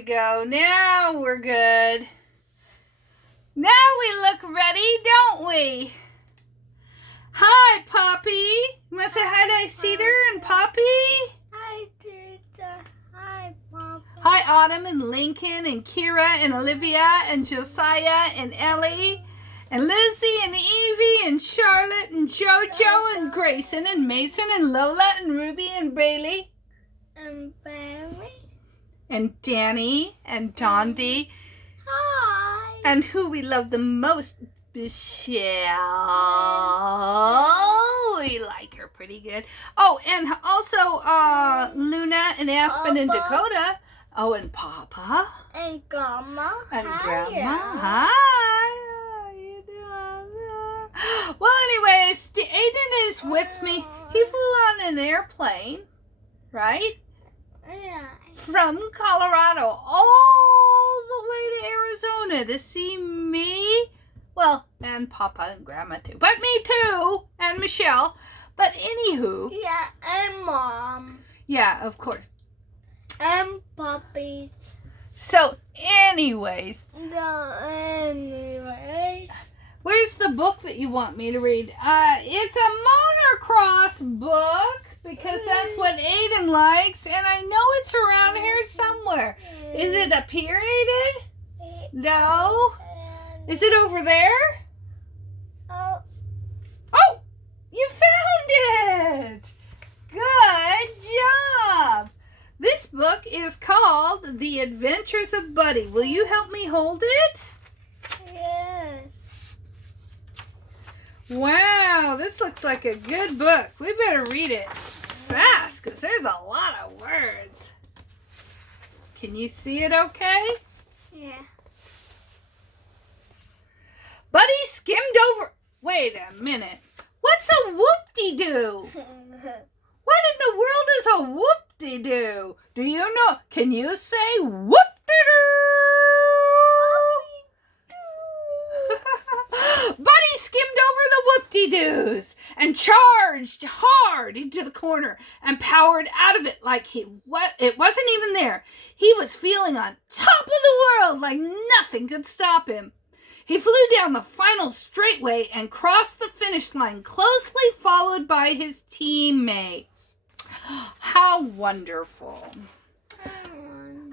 we go. Now we're good. Now we look ready, don't we? Hi, Poppy. You want to say hi to Cedar and Poppy? Hi, Tita. Hi, Papa. Hi, Autumn and Lincoln and Kira and Olivia and Josiah and Ellie and Lucy and Evie and Charlotte and Jojo and Grayson and Mason and Lola and Ruby and Bailey. And Barry. And Danny and Dondi. Hi. And who we love the most, Michelle. We like her pretty good. Oh, and also Luna and Aspen and Papa. Dakota. Oh, and Papa. And Grandma. And Hi. Grandma. Hi. How you doing? Well, anyways, Aiden is with me. He flew on an airplane, right? Yeah. From Colorado all the way to Arizona to see me. Well, and Papa and Grandma too. But me too. And Michelle. But anywho. Yeah, and Mom. Yeah, of course. And puppies. So, anyways. No, anyway. Where's the book that you want me to read? It's a motocross book. Because that's what Aiden likes. And I know it's around here somewhere. Is it up here, Aiden? No. Is it over there? Oh. Oh! You found it! Good job! This book is called The Adventures of Buddy. Will you help me hold it? Yes. Wow, this looks like a good book. We better read it fast because there's a lot of words. Can you see it okay? Yeah. Buddy skimmed over. Wait a minute. What's a whoop-de-doo? What in the world is a whoop-de-doo? Do you know? Can you say whoop-de-doo? Buddy skimmed over the whoop-de-doos and charged hard into the corner and powered out of it like it wasn't even there. He was feeling on top of the world like nothing could stop him. He flew down the final straightaway and crossed the finish line, closely followed by his teammates. How wonderful.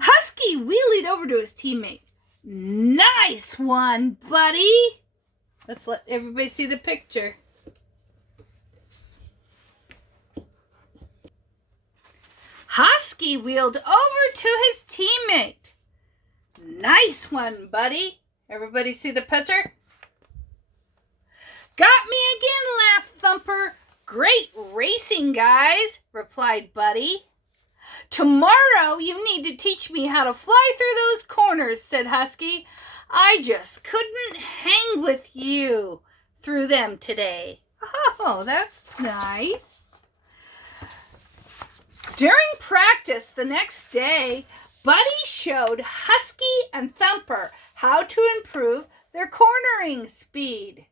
Husky wheelied over to his teammate. Nice one, buddy. Let's let everybody see the picture. Husky wheeled over to his teammate. Nice one, buddy. Everybody see the picture? Got me again, laughed Thumper. Great racing, guys, replied Buddy. Tomorrow you need to teach me how to fly through those corners, said Husky. I just couldn't hang with you through them today. Oh, that's nice. During practice the next day, Buddy showed Husky and Thumper how to improve their cornering speed.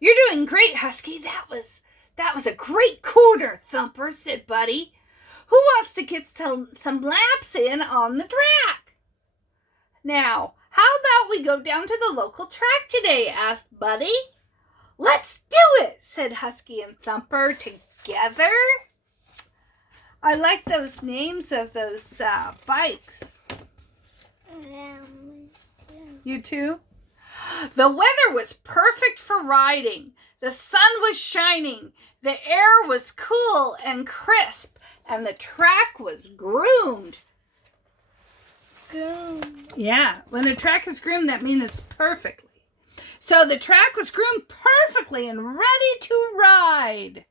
You're doing great, Husky. That was a great corner, Thumper, said Buddy. Who wants to get some laps in on the track? Now, how about we go down to the local track today, asked Buddy. Let's do it, said Husky and Thumper together. I like those names of those bikes. You too? The weather was perfect for riding. The sun was shining. The air was cool and crisp. And the track was groomed. Groomed. Yeah, when a track is groomed, that means it's perfectly. So the track was groomed perfectly and ready to ride.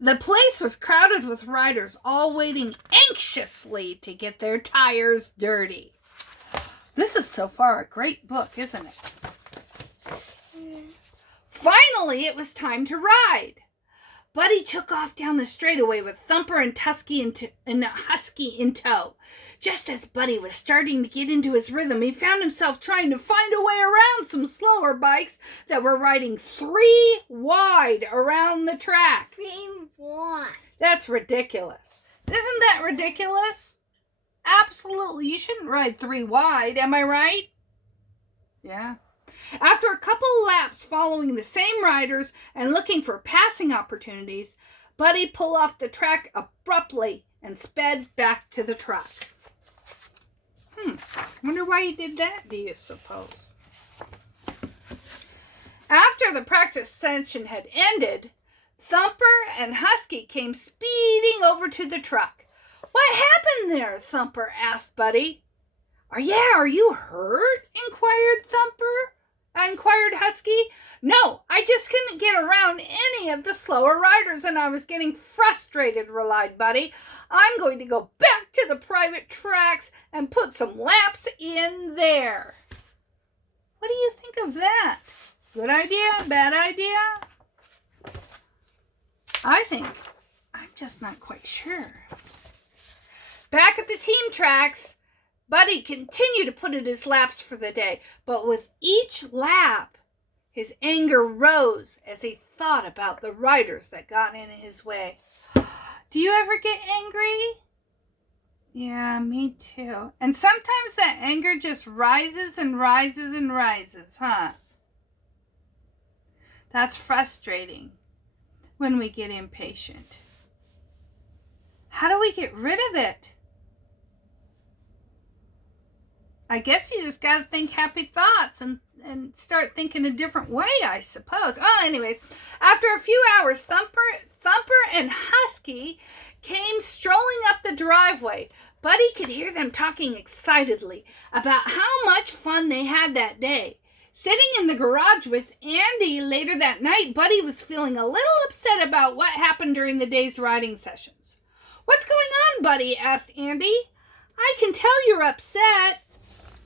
The place was crowded with riders, all waiting anxiously to get their tires dirty. This is so far a great book, isn't it? Yeah. Finally, it was time to ride. Buddy took off down the straightaway with Thumper and Husky in tow. Just as Buddy was starting to get into his rhythm, he found himself trying to find a way around some slower bikes that were riding 3 wide around the track. 3 wide. That's ridiculous. Isn't that ridiculous? Absolutely. You shouldn't ride 3 wide. Am I right? Yeah. After a couple laps following the same riders and looking for passing opportunities, Buddy pulled off the track abruptly and sped back to the truck. Wonder why he did that, do you suppose? After the practice session had ended, Thumper and Husky came speeding over to the truck. What happened there? Thumper asked Buddy. Are you hurt? Inquired Husky. No, I just couldn't get around any of the slower riders and I was getting frustrated, replied Buddy. I'm going to go back to the private tracks and put some laps in there. What do you think of that? Good idea? Bad idea? I'm just not quite sure. Back at the team tracks, Buddy continued to put in his laps for the day, but with each lap, his anger rose as he thought about the riders that got in his way. Do you ever get angry? Yeah, me too. And sometimes that anger just rises and rises and rises, huh? That's frustrating when we get impatient. How do we get rid of it? I guess you just got to think happy thoughts and start thinking a different way, I suppose. Oh, anyways, after a few hours, Thumper and Husky came strolling up the driveway. Buddy could hear them talking excitedly about how much fun they had that day. Sitting in the garage with Andy later that night, Buddy was feeling a little upset about what happened during the day's riding sessions. What's going on, Buddy? Asked Andy. I can tell you're upset.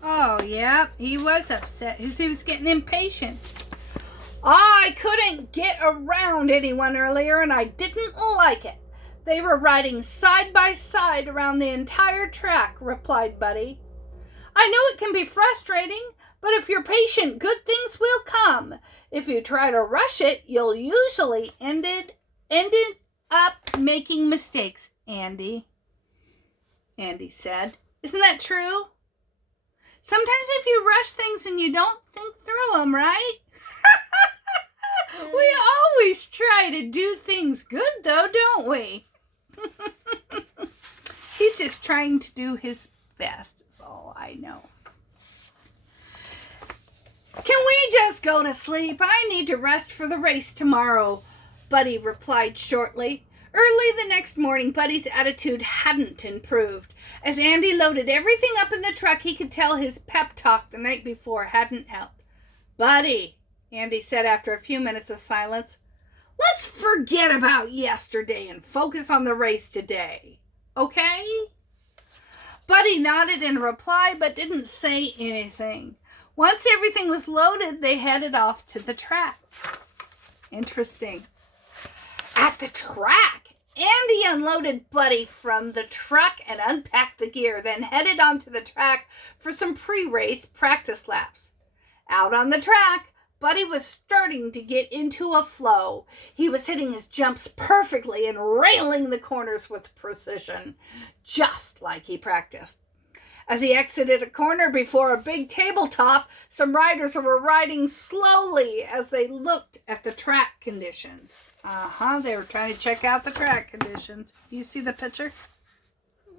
Oh, yeah, he was upset because he was getting impatient. I couldn't get around anyone earlier and I didn't like it. They were riding side by side around the entire track, replied Buddy. I know it can be frustrating, but if you're patient, good things will come. If you try to rush it, you'll usually end up making mistakes, Andy said. Isn't that true? Sometimes if you rush things and you don't think through them, right? We always try to do things good, though, don't we? He's just trying to do his best, is all I know. Can we just go to sleep? I need to rest for the race tomorrow, Buddy replied shortly. Early the next morning, Buddy's attitude hadn't improved. As Andy loaded everything up in the truck, he could tell his pep talk the night before hadn't helped. Buddy, Andy said after a few minutes of silence, let's forget about yesterday and focus on the race today, okay? Buddy nodded in reply but didn't say anything. Once everything was loaded, they headed off to the track. Interesting. At the track, Andy unloaded Buddy from the truck and unpacked the gear, then headed onto the track for some pre-race practice laps. Out on the track, Buddy was starting to get into a flow. He was hitting his jumps perfectly and railing the corners with precision, just like he practiced. As he exited a corner before a big tabletop, some riders were riding slowly as they looked at the track conditions. They were trying to check out the track conditions. Do you see the picture?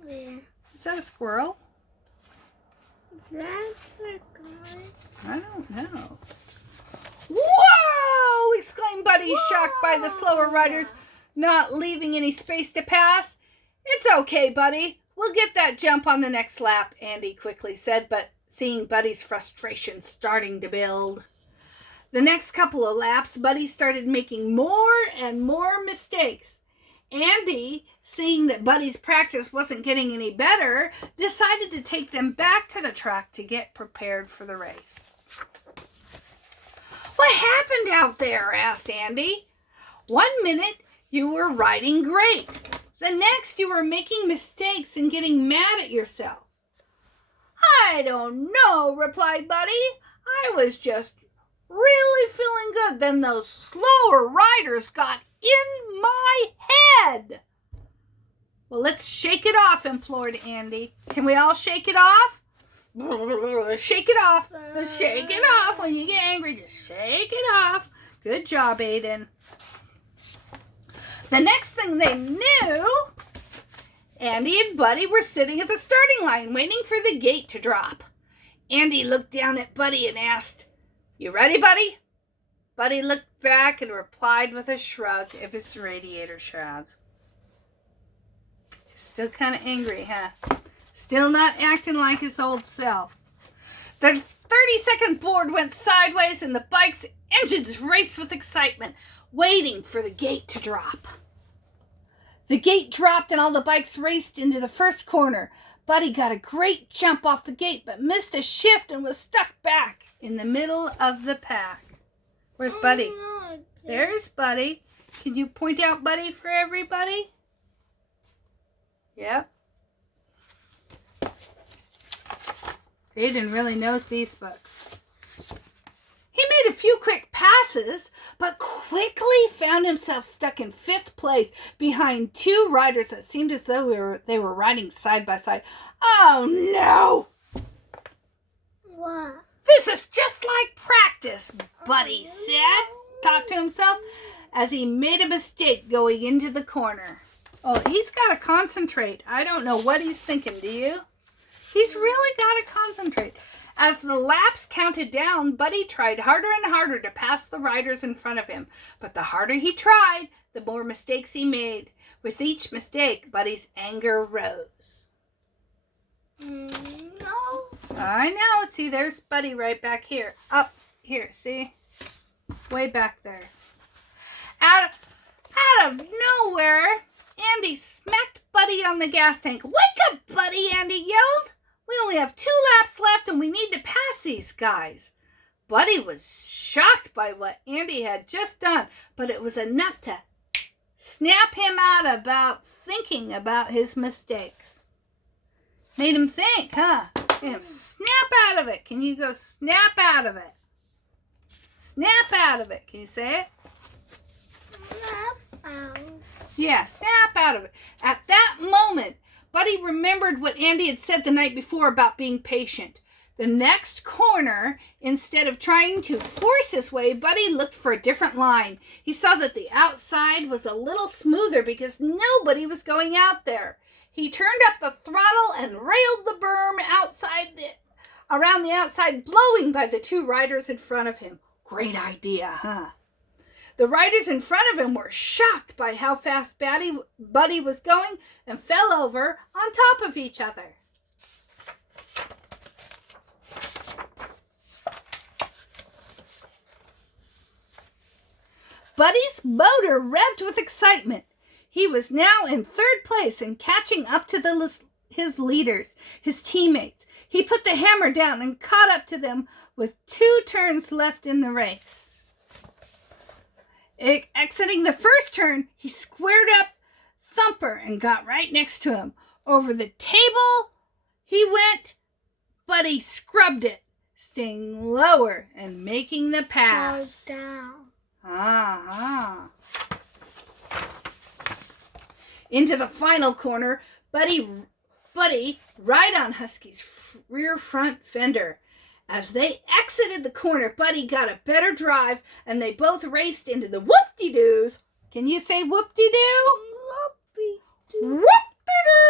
Yeah. Is that a squirrel? That's a guy. I don't know. Whoa! Exclaimed Buddy, shocked by the slower riders not leaving any space to pass. It's okay, Buddy. We'll get that jump on the next lap, Andy quickly said, but seeing Buddy's frustration starting to build. The next couple of laps, Buddy started making more and more mistakes. Andy, seeing that Buddy's practice wasn't getting any better, decided to take them back to the track to get prepared for the race. What happened out there? Asked Andy. 1 minute you were riding great. The next you were making mistakes and getting mad at yourself. I don't know, replied Buddy. I was just really feeling good. Then those slower riders got in my head. Well, let's shake it off, implored Andy. Can we all shake it off? Shake it off. Shake it off. When you get angry, just shake it off. Good job, Aiden. The next thing they knew, Andy and Buddy were sitting at the starting line waiting for the gate to drop. Andy looked down at Buddy and asked, "You ready, Buddy?" Buddy looked back and replied with a shrug of his radiator shrouds. He's still kind of angry, huh? Still not acting like his old self. The 30-second board went sideways and the bike's engines raced with excitement, waiting for the gate to drop. The gate dropped and all the bikes raced into the first corner. Buddy got a great jump off the gate but missed a shift and was stuck back in the middle of the pack. Where's Buddy? There's Buddy. Can you point out Buddy for everybody? Yep. Aiden really knows these books. He made a few quick passes, but quickly found himself stuck in 5th place behind 2 riders that seemed as though they were riding side by side. Oh no! What? This is just like practice, Buddy said, thought to himself as he made a mistake going into the corner. Oh, he's got to concentrate. I don't know what he's thinking, do you? He's really got to concentrate. As the laps counted down, Buddy tried harder and harder to pass the riders in front of him. But the harder he tried, the more mistakes he made. With each mistake, Buddy's anger rose. No. I know. See, there's Buddy right back here. Up here, see? Way back there. Out of nowhere, Andy smacked Buddy on the gas tank. "Wake up, Buddy," Andy yelled. "We only have 2 laps left and we need to pass these guys." Buddy was shocked by what Andy had just done, but it was enough to snap him out about thinking about his mistakes. Made him think, huh? Made him snap out of it. Can you go snap out of it? Snap out of it. Can you say it? Yeah, snap out of it. At that moment, Buddy remembered what Andy had said the night before about being patient. The next corner, instead of trying to force his way, Buddy looked for a different line. He saw that the outside was a little smoother because nobody was going out there. He turned up the throttle and railed the berm around the outside, blowing by the 2 riders in front of him. Great idea, huh? The riders in front of him were shocked by how fast Buddy was going and fell over on top of each other. Buddy's motor revved with excitement. He was now in 3rd place and catching up to his leaders, his teammates. He put the hammer down and caught up to them with 2 turns left in the race. Exiting the first turn, he squared up Thumper and got right next to him. Over the table he went, but he scrubbed it, staying lower and making the pass. Down. Into the final corner, Buddy right on Husky's rear front fender. As they exited the corner, Buddy got a better drive, and they both raced into the whoop-de-doos. Can you say whoop-de-doo? Whoopie-doo. Whoop-de-doo!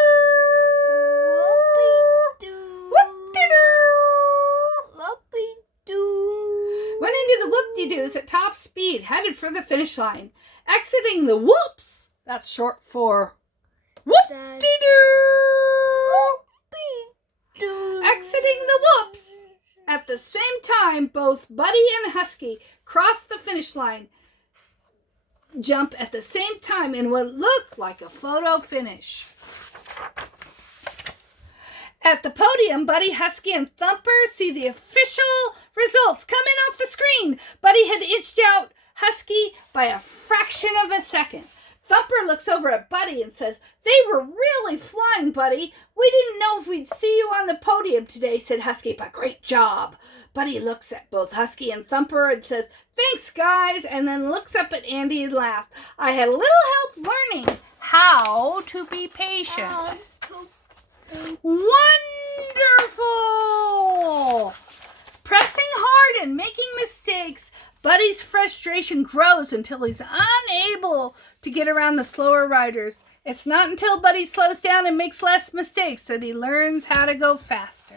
Whoopie-doo. Whoop-de-doo! Whoopie-doo. Went into the whoop-de-doos at top speed, headed for the finish line. Exiting the whoops, that's short for whoop-de-doo! Whoopie-doo. Exiting the whoops. At the same time, both Buddy and Husky crossed the finish line. Jump at the same time in what looked like a photo finish. At the podium, Buddy, Husky, and Thumper see the official results coming off the screen. Buddy had inched out Husky by a fraction of a second. Thumper looks over at Buddy and says, "They were really flying, Buddy. We didn't know if we'd see you on the podium today," said Husky, "but great job." Buddy looks at both Husky and Thumper and says, "Thanks, guys," and then looks up at Andy and laughs. "I had a little help learning how to be patient. Wonderful! Pressing hard and making mistakes, Buddy's frustration grows until he's unable to get around the slower riders. It's not until Buddy slows down and makes less mistakes that he learns how to go faster.